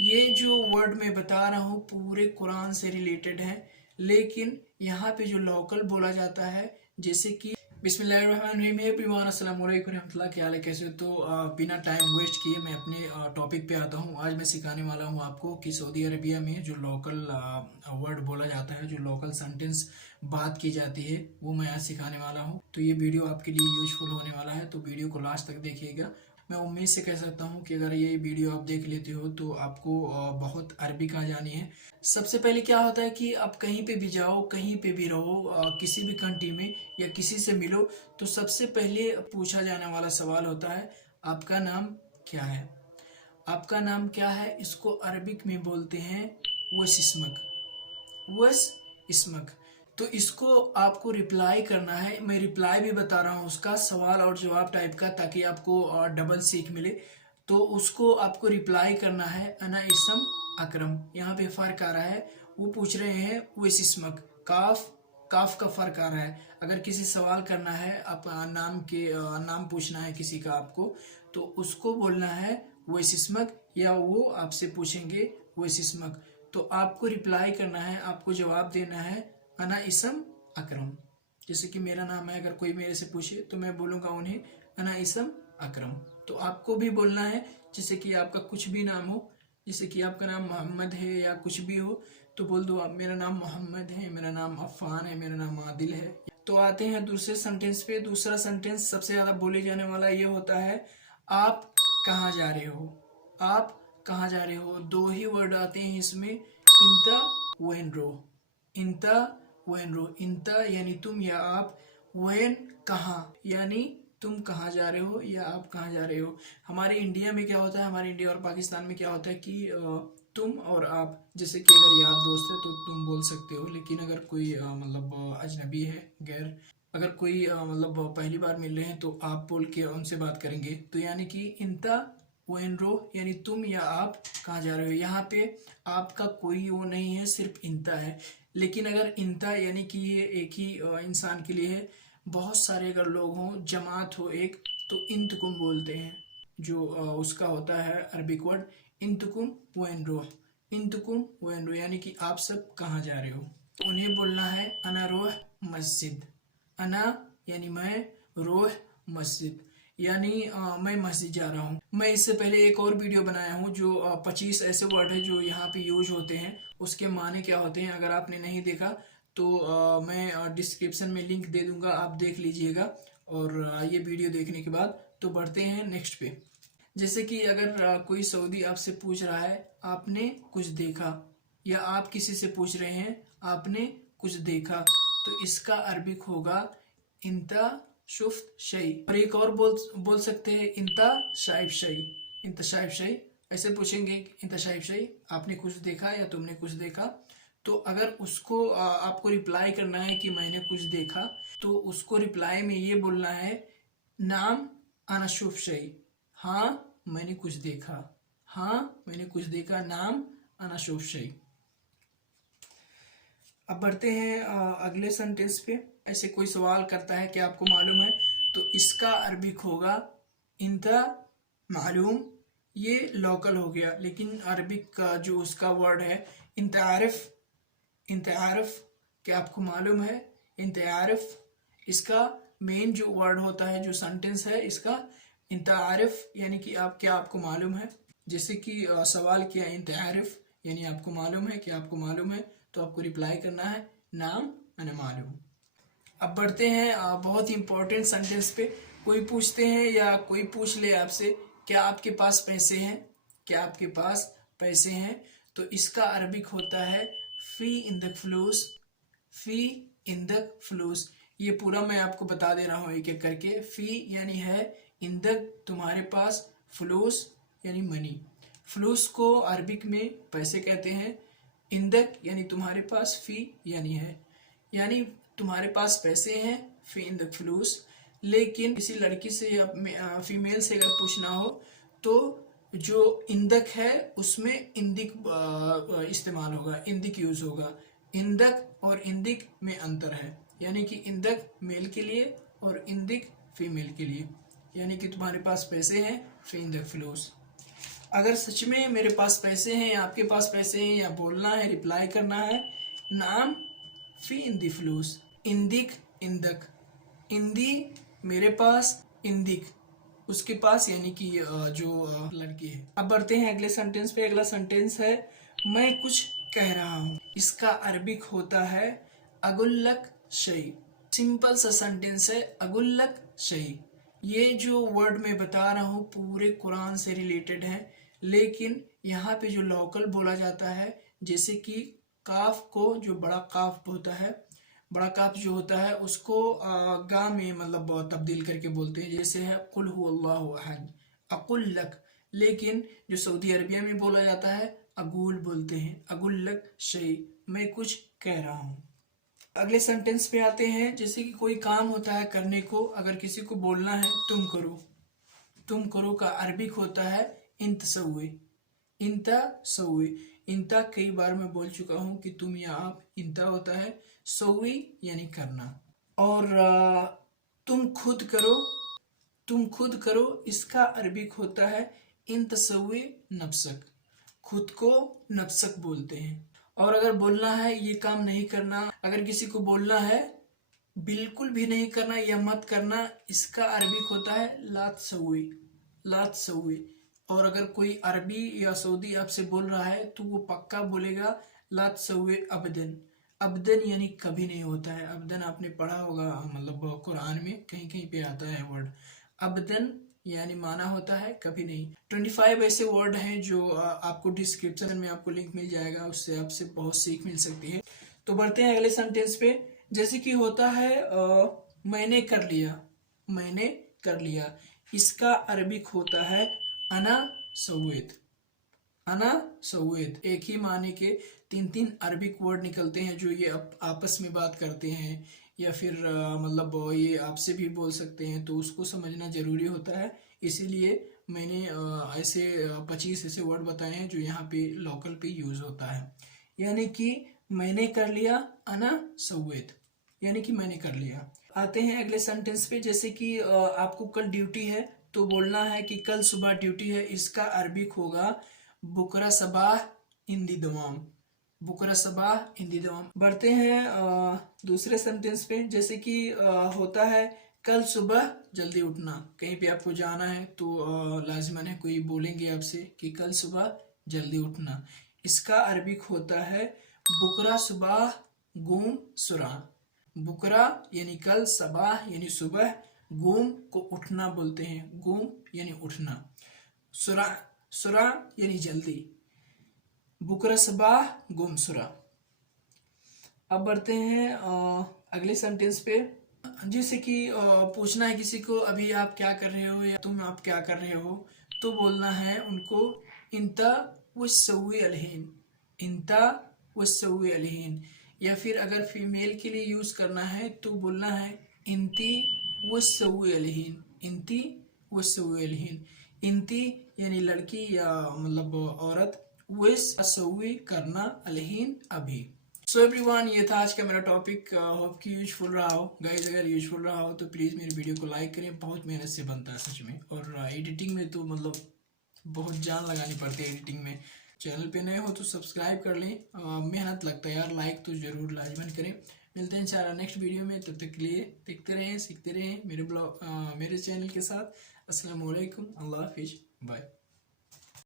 ये जो वर्ड मैं बता रहा हूँ पूरे कुरान से रिलेटेड है, लेकिन यहाँ पे जो लोकल बोला जाता है, जैसे कि बिस्मिल्लाहिर्रहमानिर्रहीम एवरीवन, अस्सलाम वालेकुम रहमतुल्लाह, क्या हाल है, कैसे हो? तो बिना टाइम वेस्ट किए मैं अपने टॉपिक पे आता हूँ। आज मैं सिखाने वाला हूँ आपको कि सऊदी अरबिया में जो लोकल वर्ड बोला जाता है, जो लोकल सेंटेंस बात की जाती है, वो मैं आज सिखाने वाला हूँ। तो ये वीडियो आपके लिए यूजफुल होने वाला है, तो वीडियो को लास्ट तक देखिएगा। मैं उम्मीद से कह सकता हूँ कि अगर ये वीडियो आप देख लेते हो तो आपको बहुत अरबिक आ जानी है। सबसे पहले क्या होता है कि आप कहीं पे भी जाओ, कहीं पे भी रहो, किसी भी कंट्री में या किसी से मिलो, तो सबसे पहले पूछा जाने वाला सवाल होता है, आपका नाम क्या है? आपका नाम क्या है? इसको अरबिक में बोलते हैं वस इसमक। वस इसमक। तो इसको आपको रिप्लाई करना है। मैं रिप्लाई भी बता रहा हूँ उसका, सवाल और जवाब टाइप का, ताकि आपको डबल सीख मिले। तो उसको आपको रिप्लाई करना है अना इसम अकरम। यहाँ पे फर्क आ रहा है, वो पूछ रहे हैं वस इसमक, काफ काफ का फर्क आ रहा है। अगर किसी सवाल करना है, आप नाम पूछना है किसी का आपको, तो उसको बोलना है वस इसमक, या वो आपसे पूछेंगे वस इसमक। तो आपको रिप्लाई करना है, आपको जवाब देना है अना इसम अकरम। जैसे कि मेरा नाम है, अगर कोई मेरे से पूछे तो मैं बोलूँगा उन्हें अना इसम अकरम। तो आपको भी बोलना है, जैसे कि आपका कुछ भी नाम हो, जैसे कि आपका नाम मोहम्मद है या कुछ भी हो, तो बोल दो आप, मेरा नाम मोहम्मद है, मेरा नाम अफ़ान है, मेरा नाम आदिल है। तो आते हैं दूसरे सेंटेंस पे। दूसरा सेंटेंस सबसे ज़्यादा बोले जाने वाला ये होता है, आप कहाँ जा रहे हो? आप कहाँ जा रहे हो? दो ही वर्ड आते हैं इसमें, इंता वेनरो। इंता वेनरो। इंता यानी तुम या आप, वेन कहाँ यानी तुम कहाँ जा रहे हो या आप कहाँ जा रहे हो। हमारे इंडिया में क्या होता है, हमारे इंडिया और पाकिस्तान में क्या होता है कि तुम और आप, जैसे कि अगर यार दोस्त है तो तुम बोल सकते हो, लेकिन अगर कोई मतलब अजनबी है, गैर, अगर कोई मतलब पहली बार मिल रहे हैं तो आप बोल के उनसे बात करेंगे। तो यानी कि इंता वेनरो यानी तुम या आप कहाँ जा रहे हो। यहाँ पे आपका कोई वो नहीं है, सिर्फ इंता है। लेकिन अगर इंता यानी कि ये एक ही इंसान के लिए है, बहुत सारे अगर लोग हों, जमात हो एक, तो इंतकुम बोलते हैं। जो उसका होता है अरबिक वर्ड, इंतकुम वेनरो। इंतकुम वेनरो यानी कि आप सब कहाँ जा रहे हो। तो उन्हें बोलना है अना रोह मस्जिद। अना यानी मैं, रोह मस्जिद यानी मैं मस्जिद जा रहा हूँ। मैं इससे पहले एक और वीडियो बनाया हूँ, जो 25 ऐसे वर्ड है जो यहाँ पे यूज होते हैं, उसके माने क्या होते हैं। अगर आपने नहीं देखा तो मैं डिस्क्रिप्शन में लिंक दे दूंगा, आप देख लीजिएगा। और ये वीडियो देखने के बाद तो बढ़ते हैं नेक्स्ट पे। जैसे कि अगर कोई सऊदी आपसे पूछ रहा है, आपने कुछ देखा, या आप किसी से पूछ रहे हैं, आपने कुछ देखा, तो इसका अरबिक होगा इंता शुफ्त शई। और एक और बोल सकते हैं, इंता शाइफ शई। इंता शाइफ शई ऐसे पूछेंगे, इंता शाइफ शई, आपने कुछ देखा या तुमने कुछ देखा। तो अगर उसको आपको रिप्लाई करना है कि मैंने कुछ देखा, तो उसको रिप्लाई में ये बोलना है, नाम अना शुफ शई। हाँ मैंने कुछ देखा। हाँ मैंने कुछ देखा, नाम अना शुफ शई। अब बढ़ते हैं अगले सेंटेंस पे। ऐसे कोई सवाल करता है कि आपको मालूम है, तो इसका अरबिक होगा इंता मालूम। ये लोकल हो गया, लेकिन अरबिक का जो उसका वर्ड है इंता आरिफ। इंता आरिफ, क्या आपको मालूम है? इंता आरिफ, इसका मेन जो वर्ड होता है, जो सेंटेंस है इसका, इंता आरिफ यानी कि आप, क्या आपको मालूम है। जैसे कि सवाल किया इंता आरिफ यानी आपको मालूम है, कि आपको मालूम है, तो आपको रिप्लाई करना है नाम अना मालूम। अब बढ़ते हैं बहुत ही इंपॉर्टेंट सेंटेंस पे। कोई पूछते हैं या कोई पूछ ले आपसे, क्या आपके पास पैसे हैं? क्या आपके पास पैसे हैं? तो इसका अरबिक होता है फी in the फ्लूस। Fee in the फ्लूस। ये पूरा मैं आपको बता दे रहा हूँ एक एक करके। फी यानी है, इन द तुम्हारे पास, फ्लूस यानी मनी। फ्लूस को अरबिक में पैसे कहते हैं। इंदक यानी तुम्हारे पास, फी यानी है, यानी तुम्हारे पास पैसे हैं, फी इंदक फ्लूस। लेकिन किसी लड़की से या फीमेल से अगर पूछना हो, तो जो इंदक है उसमें इंदिक इस्तेमाल होगा, इंदिक यूज होगा। इंदक और इंदिक में अंतर है, यानी कि इंदक मेल के लिए और इंदिक फीमेल के लिए। यानी कि तुम्हारे पास पैसे हैं, फी इंदक फ्लूस। अगर सच में मेरे पास पैसे हैं या आपके पास पैसे हैं या बोलना है, रिप्लाई करना है, नाम फी इंदी फ्लूस, इंदिक इंदक, इंदी मेरे पास, इंदिक उसके पास, यानी कि जो लड़की है। अब बढ़ते हैं अगले सेंटेंस पे। अगला सेंटेंस है मैं कुछ कह रहा हूँ। इसका अरबिक होता है अगुल्लक शई। सिंपल सा सेंटेंस है, अगुल्लक शई। ये जो वर्ड मैं बता रहा हूँ पूरे कुरान से रिलेटेड है, लेकिन यहाँ पे जो लोकल बोला जाता है, जैसे कि काफ को, जो बड़ा काफ होता है, बड़ा काफ जो होता है उसको गा में मतलब तब्दील करके बोलते हैं, जैसे है कुल हु अल्लाहु अहद, अकुल लक। लेकिन जो सऊदी अरबिया में बोला जाता है अगुल बोलते हैं, अगुल लक शई, मैं कुछ कह रहा हूँ। अगले सेंटेंस पे आते हैं। जैसे कि कोई काम होता है करने को, अगर किसी को बोलना है तुम करो, तुम करो का अरबिक होता है इंत सवे, इंता सवे। इंता कई बार मैं बोल चुका हूँ कि तुम या आप, इंता होता है सवी यानी करना। और तुम खुद करो, तुम खुद करो, इसका अरबिक होता है इंत सवे नफ्सक, खुद को नफ्सक बोलते हैं। और अगर बोलना है ये काम नहीं करना, अगर किसी को बोलना है बिल्कुल भी नहीं करना या मत करना, इसका अरबिक होता है लात सवे, लात सवे। और अगर कोई अरबी या सऊदी आपसे बोल रहा है तो वो पक्का बोलेगा लात सवे अबदन। अबदन यानी कभी नहीं होता है। अबदन आपने पढ़ा होगा, मतलब कुरान में कहीं कहीं पे आता है वर्ड अबदन, यानी माना होता है कभी नहीं। 25 ऐसे वर्ड हैं जो आपको डिस्क्रिप्शन में आपको लिंक मिल जाएगा, उससे आपसे बहुत सीख मिल सकती है। तो बढ़ते हैं अगले सेंटेंस पे। जैसे कि होता है मैंने कर लिया, मैंने कर लिया, इसका अरबिक होता है अना सवेत, अना सवेत। एक ही माने के तीन तीन अरबिक वर्ड निकलते हैं जो ये आपस में बात करते हैं, या फिर मतलब ये आपसे भी बोल सकते हैं, तो उसको समझना जरूरी होता है। इसीलिए मैंने ऐसे 25 ऐसे वर्ड बताए हैं जो यहाँ पे लोकल पे यूज होता है। यानी कि मैंने कर लिया अना सवेत, यानी कि मैंने कर लिया। आते हैं अगले सेंटेंस पे। जैसे कि आपको कल ड्यूटी है तो बोलना है कि कल सुबह ड्यूटी है, इसका अरबिक होगा बुकरा सबाह इंदी दवाम, बुकरा सबाह इंदी दवाम। बढ़ते हैं दूसरे सेंटेंस पे। जैसे कि होता है कल सुबह जल्दी उठना, कहीं पे आपको जाना है तो लाजिमन है कोई बोलेंगे आपसे कि कल सुबह जल्दी उठना, इसका अरबिक होता है बुकरा सुबह गुम सुरा। बुकरा यानी कल, सबाह यानी सुबह, गुम को उठना बोलते हैं, गुम यानी उठना, सुरा, सुरा यानी जल्दी, बुकरा सबाह गुम सुरा। अब बढ़ते हैं अगले सेंटेंस पे। जैसे कि पूछना है किसी को अभी आप क्या कर रहे हो या तुम आप क्या कर रहे हो, तो बोलना है उनको इंता वस्सवी अलहीन, इंता वस्सवी अलहीन। या फिर अगर फीमेल के लिए यूज करना है तो बोलना है इंती वस्सवी अलहीन, इंती वस्सवी अलहीन। इंती यानी लड़की या मतलब औरत, वस्सवी करना, अलहीन अभी। सो एवरीवन, ये था आज का मेरा टॉपिक। होप कि यूजफुल रहा हो गाइज। अगर यूजफुल रहा हो तो प्लीज़ मेरे वीडियो को लाइक करें, बहुत मेहनत से बनता है सच में। और एडिटिंग में तो मतलब बहुत जान लगानी पड़ती है एडिटिंग में। चैनल पे नए हो तो सब्सक्राइब कर लें, मेहनत लगता है यार, लाइक तो ज़रूर लाजमन करें। मिलते हैं इंशाल्लाह नेक्स्ट वीडियो में, तब तक के लिए देखते रहें, सीखते रहें मेरे चैनल के साथ। अस्सलाम वालेकुम, अल्लाह हाफिज़, बाय।